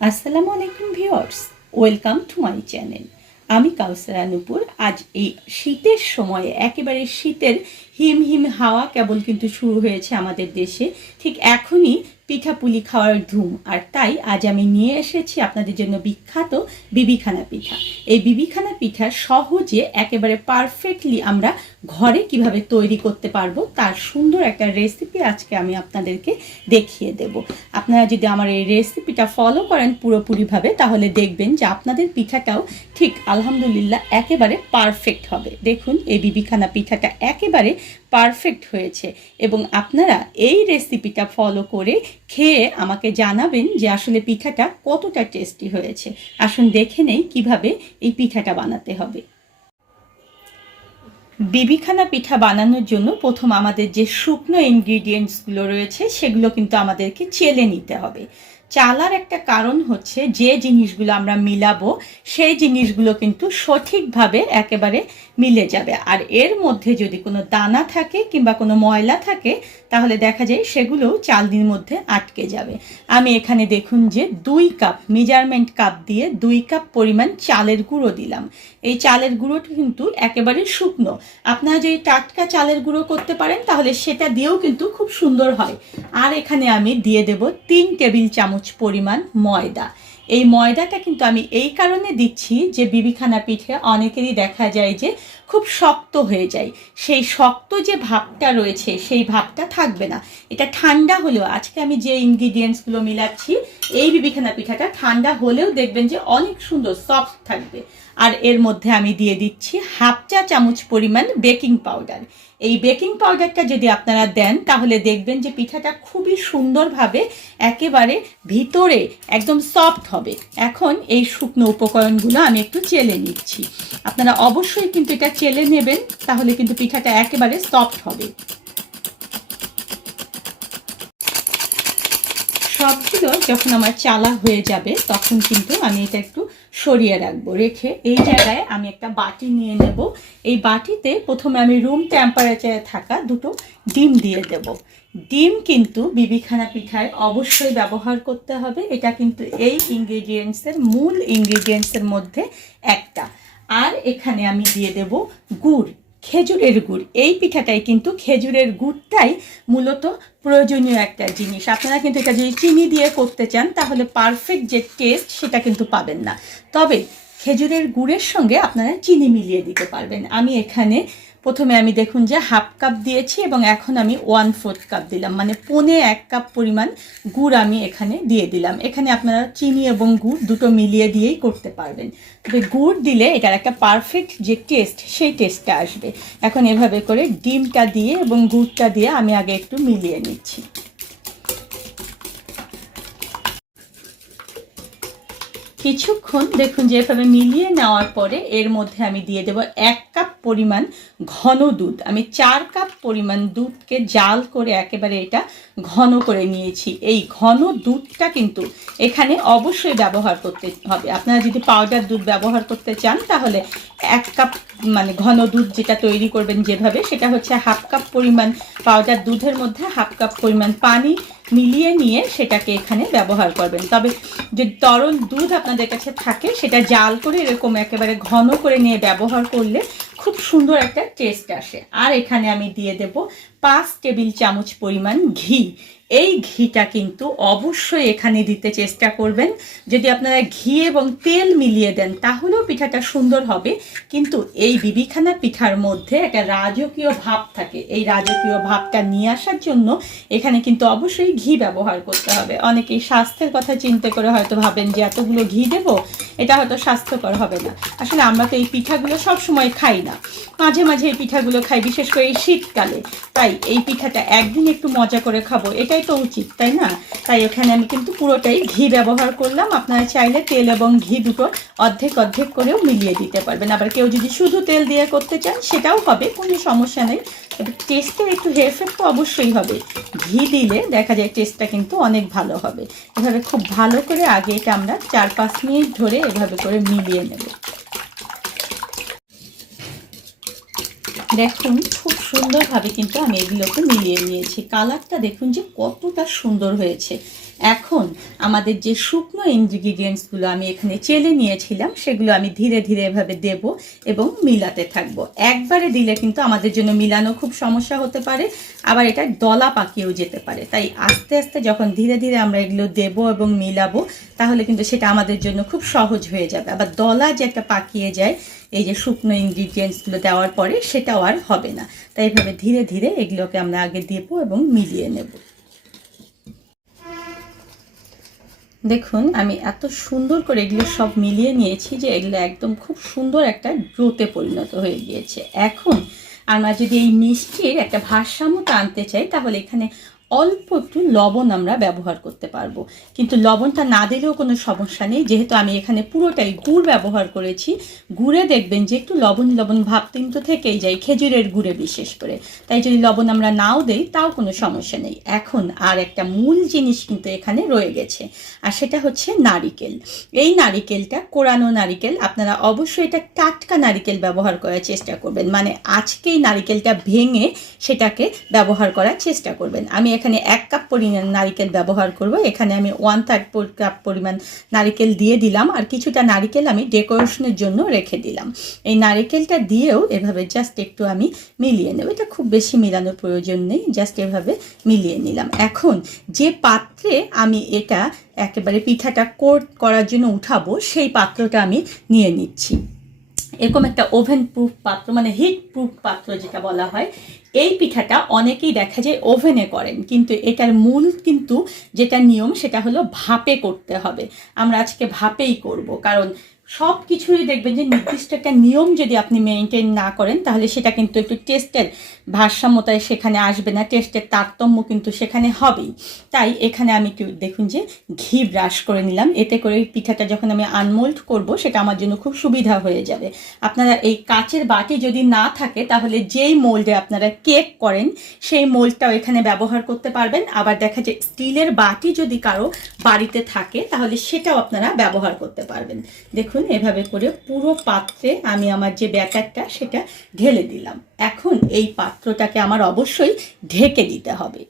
আসসালামু আলাইকুম viewers, welcome to my channel. আমি কাউসারা নূপুর। আজ এই শীতের সময়ে একেবারে শীতের হিম হিম হাওয়া কেবল কিন্তু শুরু হয়েছে আমাদের দেশে। ঠিক এখনই পিঠাপুলি খাওয়ার ধুম, আর তাই আজ আমি নিয়ে এসেছি আপনাদের জন্য বিখ্যাত বিবিখানা পিঠা। এই বিবিখানা পিঠা সহজে একেবারে পারফেক্টলি আমরা ঘরে কিভাবে তৈরি করতে পারবো তার সুন্দর একটা রেসিপি আজকে আমি আপনাদেরকে দেখিয়ে দেব। আপনারা যদি আমার এই রেসিপিটা ফলো করেন পুরোপুরিভাবে, তাহলে দেখবেন যে আপনাদের পিঠাটাও ঠিক আলহামদুলিল্লাহ একেবারে পারফেক্ট হবে। দেখুন, এই বিবিখানা পিঠাটা একেবারে পারফেক্ট হয়েছে এবং আপনারা এই রেসিপিটা ফলো করে খেয়ে আমাকে জানাবেন যে আসলে পিঠাটা কতটা টেস্টি হয়েছে। আসুন দেখে নেই কিভাবে এই পিঠাটা বানাতে হবে। বিবিখানা পিঠা বানানোর জন্য প্রথম আমাদের যে শুকনো ইনগ্রিডিয়েন্টসগুলো রয়েছে সেগুলো কিন্তু আমাদেরকে চেলে নিতে হবে। চালার একটা কারণ হচ্ছে যে জিনিসগুলো আমরা মিলাবো সেই জিনিসগুলো কিন্তু সঠিকভাবে একেবারে মিলে যাবে, আর এর মধ্যে যদি কোনো দানা থাকে কিংবা কোনো ময়লা থাকে তাহলে দেখা যায় সেগুলোও চালনির মধ্যে আটকে যাবে। আমি এখানে দেখুন যে 2 কাপ মেজারমেন্ট কাপ দিয়ে 2 কাপ পরিমাণ চালের গুঁড়ো দিলাম। এই চালের গুঁড়োটা কিন্তু একেবারে শুকনো। আপনারা যদি টাটকা চালের গুঁড়ো করতে পারেন তাহলে সেটা দিয়েও কিন্তু খুব সুন্দর হয়। আর এখানে আমি দিয়ে দেব 3 টেবিল চামচ পরিমাণ ময়দা। এই ময়দাটা কিন্তু আমি এই কারণে দিচ্ছি যে বিবিখানা পিঠে অনেকেরই দেখা যায় যে খুব শক্ত হয়ে যায়। সেই শক্ত যে ভাবটা রয়েছে সেই ভাবটা থাকবে না। এটা ঠান্ডা হলেও, আজকে আমি যে ইনগ্রিডিয়েন্টসগুলো মিলাচ্ছি, এই বিবিখানা পিঠাটা ঠান্ডা হলেও দেখবেন যে অনেক সুন্দর সফট থাকবে। আর এর মধ্যে আমি দিয়ে দিচ্ছি 1/2 চা চামচ পরিমাণ বেকিং পাউডার। এই বেকিং পাউডারটা যদি আপনারা দেন তাহলে দেখবেন যে পিঠাটা খুবই সুন্দরভাবে একেবারে ভিতরে একদম সফট হবে। এখন এই শুকনো উপকরণগুলো আমি একটু চেলে নিচ্ছি। আপনারা অবশ্যই কিন্তু এটা চেলে নেবেন, তাহলে কিন্তু পিঠাটা একেবারে সফট হবে। সবগুলো যখন আমার চালা হয়ে যাবে তখন কিন্তু আমি এটা একটু সরিয়ে রাখবো। রেখে এই জায়গায় আমি একটা বাটি নিয়ে নেব। এই বাটিতে প্রথমে আমি রুম টেম্পারেচারে থাকা 2টো ডিম দিয়ে দেব। ডিম কিন্তু বিবিখানা পিঠায় অবশ্যই ব্যবহার করতে হবে। এটা কিন্তু এই মূল ইনগ্রিডিয়েন্টসের মধ্যে একটা। আর এখানে আমি দিয়ে দেব গুড়, খেজুরের গুড়। এই পিঠাটাই কিন্তু খেজুরের গুড়টাই মূলত প্রয়োজনীয় একটা জিনিস। আপনারা কিন্তু এটা যদি চিনি দিয়ে করতে চান তাহলে পারফেক্ট যে টেস্ট সেটা কিন্তু পাবেন না। তবে খেজুরের গুড়ের সঙ্গে আপনারা চিনি মিলিয়ে দিতে পারবেন। আমি এখানে প্রথমে আমি দেখুন যে 1/2 কাপ দিয়েছি এবং এখন আমি 1/4 কাপ দিলাম, মানে 1.25 কাপ পরিমাণ গুড় আমি এখানে দিয়ে দিলাম। এখানে আপনারা চিনি এবং গুড় দুটো মিলিয়ে দিয়েই করতে পারবেন, তবে গুড় দিলে এটার একটা পারফেক্ট যে টেস্ট সেই টেস্টটা আসবে। এখন এভাবে করে ডিমটা দিয়ে এবং গুড়টা দিয়ে আমি আগে একটু মিলিয়ে নিচ্ছি। কিছুক্ষণ দেখুন যে এভাবে মিলিয়ে নেওয়ার পরে এর মধ্যে আমি দিয়ে দেব 1 কাপ পরিমাণ ঘন দুধ। আমি 4 কাপ পরিমাণ দুধকে জাল করে একেবারে এটা ঘন করে নিয়েছি। এই ঘন দুধটা কিন্তু এখানে অবশ্যই ব্যবহার করতে হবে। আপনারা যদি পাউডার দুধ ব্যবহার করতে চান তাহলে 1 কাপ মানে ঘন দুধ যেটা তৈরি করবেন যেভাবে, সেটা হচ্ছে 1/2 কাপ পরিমাণ পাউডার দুধের মধ্যে 1/2 কাপ পরিমাণ পানি মিলিয়ে নিয়ে সেটাকে এখানে ব্যবহার করবেন। তবে যদি তরল দুধ আপনাদের কাছে থাকে সেটা জাল করে এরকম একেবারে ঘন করে নিয়ে ব্যবহার করলে খুব সুন্দর একটা টেস্ট আসে। আর এখানে আমি দিয়ে দেব 5 টেবিল চামচ পরিমাণ ঘি। এই ঘিটা কিন্তু অবশ্যই এখানে দিতে চেষ্টা করবেন। যদি আপনারা ঘি এবং তেল মিলিয়ে দেন তাহলেও পিঠাটা সুন্দর হবে, কিন্তু এই বিবিখানা পিঠার মধ্যে একটা রাজকীয় ভাব থাকে। এই রাজকীয় ভাবটা নিয়ে আসার জন্য এখানে কিন্তু অবশ্যই ঘি ব্যবহার করতে হবে। অনেকেই স্বাস্থ্যের কথা চিন্তা করে হয়তো ভাবেন যে এতগুলো ঘি দেবো, এটা হয়তো স্বাস্থ্যকর হবে না। আসলে আমরা তো এই পিঠাগুলো সব সময় খাই না, মাঝে মাঝে এই পিঠাগুলো খাই, বিশেষ করে এই শীতকালে। তাই এই পিঠাটা একদিন একটু মজা করে খাবো, এটাই তো উচিত, তাই না? তাই এখানে আমি কিন্তু পুরোটাই ঘি ব্যবহার করলাম। আপনারা চাইলে তেল এবং ঘি দুটো অর্ধেক অর্ধেক করেও মিলিয়ে দিতে পারবেন। আবার কেউ যদি শুধু তেল দিয়ে করতে চান সেটাও হবে, কোনো সমস্যা নেই। তবে টেস্টের একটু হেরফের তো অবশ্যই হবে। ঘি দিলে দেখা যায় টেস্টটা কিন্তু অনেক ভালো হবে। এভাবে খুব ভালো করে আগে এটা আমরা 4-5 মিনিট ধরে এভাবে করে মিলিয়ে নেব। দেখুন খুব সুন্দরভাবে কিন্তু আমি এগুলোকে মিলিয়ে নিয়েছি। কালারটা দেখুন যে কতটা সুন্দর হয়েছে। এখন আমাদের যে শুকনো ইনগ্রিডিয়েন্টসগুলো আমি এখানে চেলে নিয়েছিলাম সেগুলো আমি ধীরে ধীরে এভাবে দেব এবং মিলাতে থাকবো। একবারে দিলে কিন্তু আমাদের জন্য মিলানো খুব সমস্যা হতে পারে, আবার এটা দলা পাকিয়েও যেতে পারে। তাই আস্তে আস্তে যখন ধীরে ধীরে আমরা এগুলো দেব এবং মিলাবো তাহলে কিন্তু সেটা আমাদের জন্য খুব সহজ হয়ে যাবে। আবার দলা যে একটা পাকিয়ে যায় এই যে শুকনো ইনগ্রিডিয়েন্টসগুলো দেওয়ার পরে, সেটাও আর হবে না। তাই এইভাবে ধীরে ধীরে এগুলোকে আমরা আগে দেবো এবং মিলিয়ে নেব। দেখুন আমি এত সুন্দর করে এগুলো সব মিলিয়ে নিয়েছি যে এগুলো একদম খুব সুন্দর একটা ডোতে পরিণত হয়ে গিয়েছে। এখন আমরা যদি এই মিষ্টির একটা ভারসাম্যতা আনতে চাই তাহলে এখানে অল্প একটু লবণ আমরা ব্যবহার করতে পারবো, কিন্তু লবণটা না দিলেও কোনো সমস্যা নেই, যেহেতু আমি এখানে পুরোটাই গুড় ব্যবহার করেছি। গুড়ে দেখবেন যে একটু লবণ লবণ ভাব কিন্তু থেকেই যায়, খেজুরের গুড়ে বিশেষ করে। তাই যদি লবণ আমরা নাও দেই তাও কোনো সমস্যা নেই। এখন আর একটা মূল জিনিস কিন্তু এখানে রয়ে গেছে, আর সেটা হচ্ছে নারিকেল। এই নারিকেলটা কোরানো নারিকেল, আপনারা অবশ্যই এটা টাটকা নারিকেল ব্যবহার করার চেষ্টা করবেন, মানে আজকেই নারিকেলটা ভেঙে সেটাকে ব্যবহার করার চেষ্টা করবেন। আমি এখানে 1 কাপ পরিমাণ নারিকেল ব্যবহার করব। এখানে আমি 1/3 কাপ পরিমাণ নারিকেল দিয়ে দিলাম, আর কিছুটা নারিকেল আমি ডেকোরেশনের জন্য রেখে দিলাম। এই নারিকেলটা দিয়েও এভাবে জাস্ট একটু আমি মিলিয়ে নেব। এটা খুব বেশি মিলানোর প্রয়োজন নেই, জাস্ট এভাবে মিলিয়ে নিলাম। এখন যে পাত্রে আমি এটা একেবারে পিঠাটা কোট করার জন্য উঠাবো সেই পাত্রটা আমি নিয়ে নিচ্ছি। এরকম একটা ওভেন প্রুফ পাত্র, মানে হিট প্রুফ পাত্র যেটা বলা হয়। এই পিঠাটা অনেকেই দেখা যায় ওভেনে করেন, কিন্তু এটার মূল কিন্তু যেটা নিয়ম সেটা হলো ভাপে করতে হবে। আমরা আজকে ভাপেই করব, কারণ সব কিছুই দেখবেন যে নির্দিষ্ট একটা নিয়ম যদি আপনি মেনটেন না করেন তাহলে সেটা কিন্তু একটু টেস্টের ভারসাম্যতায় সেখানে আসবে না, টেস্টের তারতম্য কিন্তু সেখানে হবেই। তাই এখানে আমি একটু দেখুন যে ঘি ব্রাশ করে নিলাম, এতে করে পিঠাটা যখন আমি আনমোল্ড করব সেটা আমার জন্য খুব সুবিধা হয়ে যাবে। আপনারা এই কাচের বাটি যদি না থাকে তাহলে যেই মোল্ডে আপনারা কেক করেন সেই মোল্ডটাও এখানে ব্যবহার করতে পারবেন। আবার দেখা যায় স্টিলের বাটি যদি কারো বাড়িতে থাকে তাহলে সেটাও আপনারা ব্যবহার করতে পারবেন। দেখুন এভাবে করে পুরো পাত্রে আমি আমার যে ব্যাটারটা সেটা ঢেলে দিলাম। এখন এই পাত্রটাকে আমার অবশ্যই ঢেকে দিতে হবে।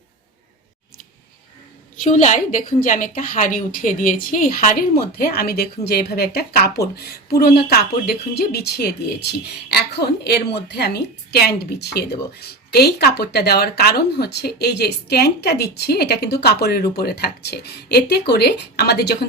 চুলায় দেখুন যে আমি একটা হাঁড়ি উঠিয়ে দিয়েছি। এই হাঁড়ির মধ্যে আমি দেখুন যে এভাবে একটা কাপড়, পুরোনো কাপড় দেখুন যে বিছিয়ে দিয়েছি। এখন এর মধ্যে আমি স্ট্যান্ড বিছিয়ে দেব। এই কাপড়টা দেওয়ার কারণ হচ্ছে এই যে স্ট্যান্ডটা দিচ্ছি এটা কিন্তু কাপড়ের উপরে থাকছে, এতে করে আমাদের যখন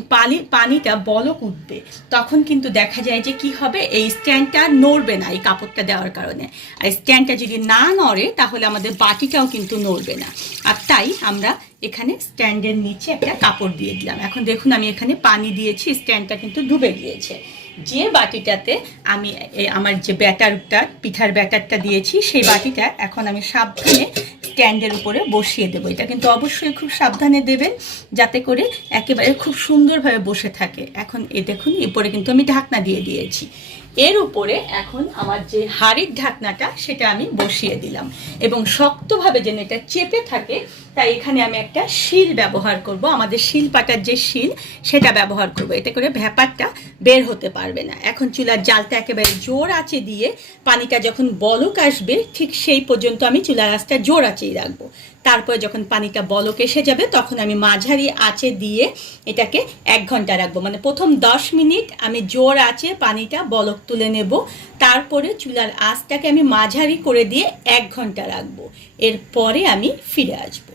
পানিটা বলক উঠবে তখন কিন্তু দেখা যায় যে কি হবে, এই স্ট্যান্ডটা নড়বে না এই কাপড়টা দেওয়ার কারণে। আর স্ট্যান্ডটা যদি না নড়ে তাহলে আমাদের বাটিটাও কিন্তু নড়বে না। আর তাই আমরা এখানে স্ট্যান্ডের নিচে একটা কাপড় দিয়ে দিলাম। এখন দেখুন আমি এখানে পানি দিয়েছি, স্ট্যান্ডটা কিন্তু ডুবে গিয়েছে। যে বাটিটাতে আমি আমার যে ব্যাটারটা, পিঠার ব্যাটারটা দিয়েছি সেই বাটিটা এখন আমি সাবধানে স্ট্যান্ডের উপরে বসিয়ে দেবো। এটা কিন্তু অবশ্যই খুব সাবধানে দেবেন যাতে করে একেবারে খুব সুন্দরভাবে বসে থাকে। এখন দেখুন এরপরে কিন্তু আমি ঢাকনা দিয়ে দিয়েছি। এর উপরে এখন আমার যে হাঁড়ির ঢাকনাটা সেটা আমি বসিয়ে দিলাম, এবং শক্তভাবে যেন এটা চেপে থাকে তাই এখানে আমি একটা শিল ব্যবহার করব। আমাদের শিল পাটার যে শিল সেটা ব্যবহার করব, এতে করে ভ্যাপারটা বের হতে পারবে না। এখন চুলার জালটা একেবারে জোর আঁচে দিয়ে পানিটা যখন বলক আসবে ঠিক সেই পর্যন্ত আমি চুলার আঁচটা জোর আঁচেই রাখবো। তারপরে যখন পানিটা বলক এসে যাবে তখন আমি মাঝারি আঁচে দিয়ে এটাকে 1 ঘন্টা রাখবো। মানে প্রথম 10 মিনিট আমি জোর আঁচে পানিটা বলক তুলে নেব, তারপরে চুলার আঁচটাকে আমি মাঝারি করে দিয়ে 1 ঘন্টা রাখবো। এরপরে আমি ফিরে আসবো।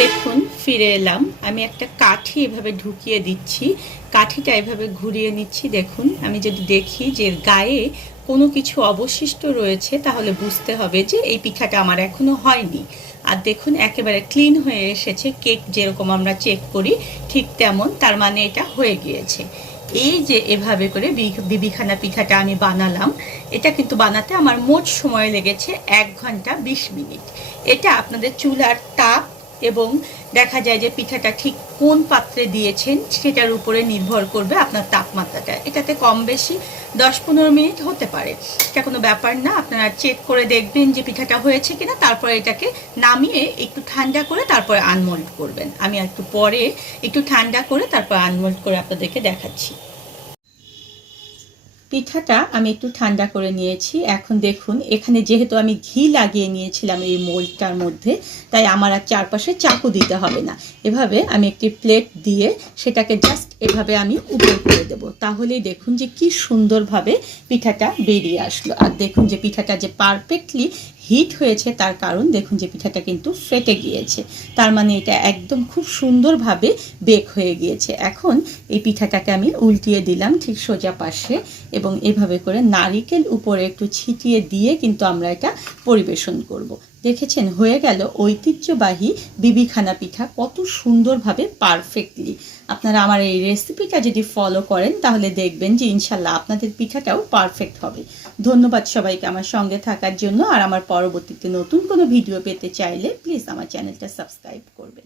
দেখুন ফিরে এলাম। আমি একটা কাঠি এভাবে ঢুকিয়ে দিচ্ছি, কাঠিটা এভাবে ঘুরিয়ে নিচ্ছি। দেখুন আমি যদি দেখি যে গায়ে কোনো কিছু অবশিষ্ট রয়েছে তাহলে বুঝতে হবে যে এই পিঠাটা আমার এখনো হয়নি। আর দেখুন একেবারে ক্লিন হয়ে এসেছে, কেক যেরকম আমরা চেক করি ঠিক তেমন, তার মানে এটা হয়ে গিয়েছে। এই যে এভাবে করে বিবিখানা পিঠাটা আমি বানালাম, এটা কিন্তু বানাতে আমার মোট সময় লেগেছে 1 ঘন্টা 20 মিনিট। এটা আপনাদের চুলার তাপ এবং দেখা যায় যে পিঠাটা ঠিক কোন পাত্রে দিয়েছেন সেটার উপরে নির্ভর করবে আপনার তাপমাত্রাটা। এটাতে কম বেশি 10-15 মিনিট হতে পারে, এটা কোনো ব্যাপার না। আপনারা চেক করে দেখবেন যে পিঠাটা হয়েছে কিনা, তারপরে এটাকে নামিয়ে একটু ঠান্ডা করে তারপরে আনমোল্ড করবেন। আমি একটু পরে একটু ঠান্ডা করে তারপর আনমোল্ড করে আপনাদেরকে দেখাচ্ছি। পিঠাটা আমি একটু ঠান্ডা করে নিয়েছি। এখন দেখুন এখানে যেহেতু আমি ঘি লাগিয়ে নিয়েছিলাম এই মোল্ডটার মধ্যে, তাই আমার আর চারপাশে চাকু দিতে হবে না। এভাবে আমি একটি প্লেট দিয়ে সেটাকে জাস্ট এভাবে আমি উপর করে দেব, তাহলেই দেখুন যে কি সুন্দরভাবে পিঠাটা বেরিয়ে আসলো। আর দেখুন যে পিঠাটা যে পারফেক্টলি হিট হয়েছে, তার কারণ দেখুন যে পিঠাটা কিন্তু ফেটে গিয়েছে, তার মানে এটা একদম খুব সুন্দরভাবে বেক হয়ে গিয়েছে। এখন এই পিঠাটাকে আমি উল্টিয়ে দিলাম ঠিক সোজা পাশে, এবং এভাবে করে নারিকেল উপরে একটু ছিটিয়ে দিয়ে কিন্তু আমরা এটা পরিবেশন করব। দেখেছেন হয়ে গেল ঐতিহ্যবাহী বিবিখানা পিঠা কত সুন্দরভাবে পারফেক্টলি। আপনারা আমার এই রেসিপিটা যদি ফলো করেন তাহলে দেখবেন যে ইনশাল্লাহ আপনাদের পিঠাটাও পারফেক্ট হবে। ধন্যবাদ সবাইকে আমার সঙ্গে থাকার জন্য। আর আমার পরবর্তীতে নতুন কোনো ভিডিও পেতে চাইলে প্লিজ আমার চ্যানেলটা সাবস্ক্রাইব করবেন।